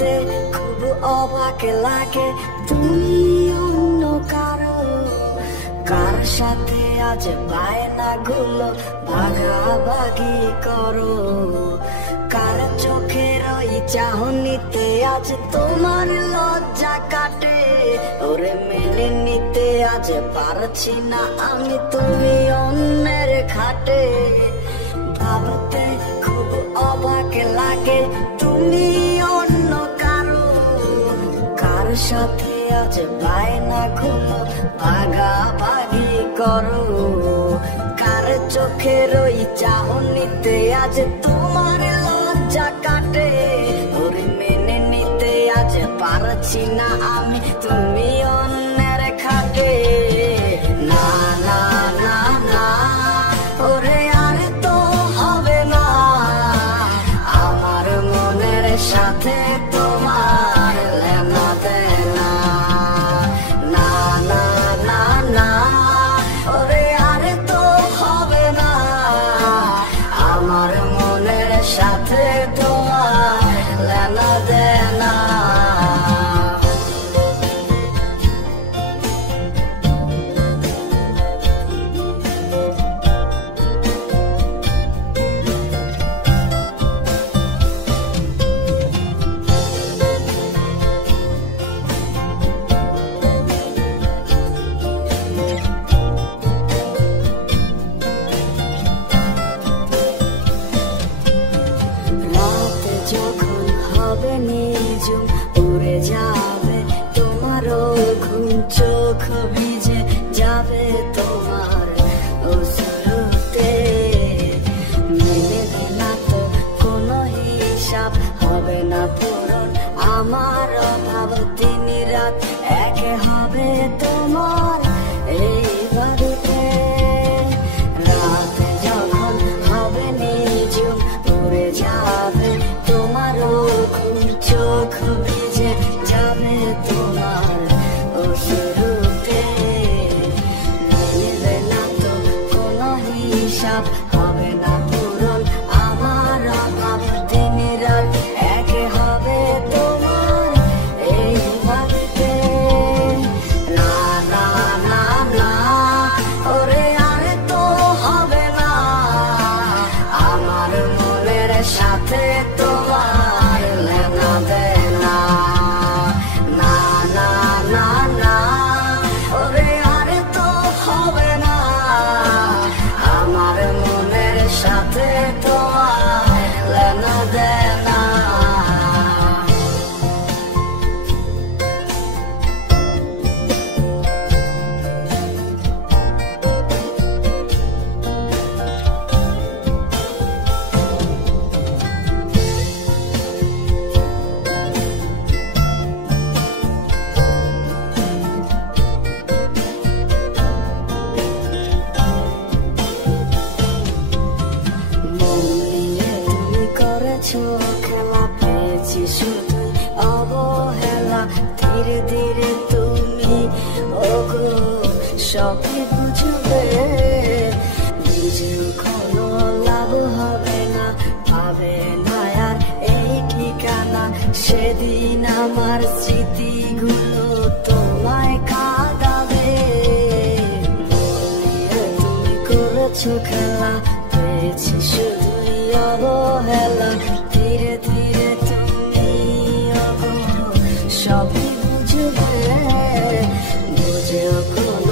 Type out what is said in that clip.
ভাবতে খুব অবাক লাগে তুমি অন্য কারো কার সাথে আজ বায়না গুলো ভাগাভাগি করো কার চোখের ওই চাহনিতে আজ তোমার লজ্জা কাটে ওরে মেনে নিতে আজ পারছি না আমি তুমি অন্যের খাটে ভাবতে খুব অবাক লাগে তুমি অন্য কারো কার সাথে আজ বায়না গুলো ভাগাভাগি করো কার চোখের ওই চাহনিতে আজ তোমার লজ্জা কাটে ওরে মেনে নিতে আজ পারছি না আমি তুমি অন্যের খাটে না না না না ওরে আর তো হবে না আমার মনের সাথে তোমার লেনা দেনা না না না না ওরে আর তো হবে না আমার মনের সাথে তোমার লেনা দেনা যখন হবে নিজুম উড়ে যাবে তোমারও ঘুম চোখ ভিজে যাবে তোমার অশ্রুতে মিলবে না তো কোনো হিসাব হবে না পূরণ আমার অভাব দিন রাত এক হবে তোমার এই বাড়িতে রাত যখন হবে নিজুম উড়ে যাবে তোমারও ঘুম চোখ ভিজে যাবে তোমার অশ্রুতে মিলবে না তো কোনো হিসাব হবে না পূরণ আমার অভাব দিন রাত এক হবে তোমার এই বাড়িতে না না না না ওরে আর তো হবে না আমার মনের সাথে তোমার লেনা দেনা না না না না ওরে আর তো হবে না আমার মনের সাথে তোমার লেনা দেনা খেলা পেয়েছি শুধু অবহেলা ধীরে ধীরে তুমি ওগো সবই বুঝবে বুঝেও কোনো লাভ হবে না পাবে না আর এই ঠিকানা সেদিন আমার স্মৃতিগুলো তোমায় কাঁদাবে তুমি করেছো খেলা পেয়েছি শুধুই অবহেলা ধীরে ধীরে তুমি সবই বুঝবে বুঝেও কোনো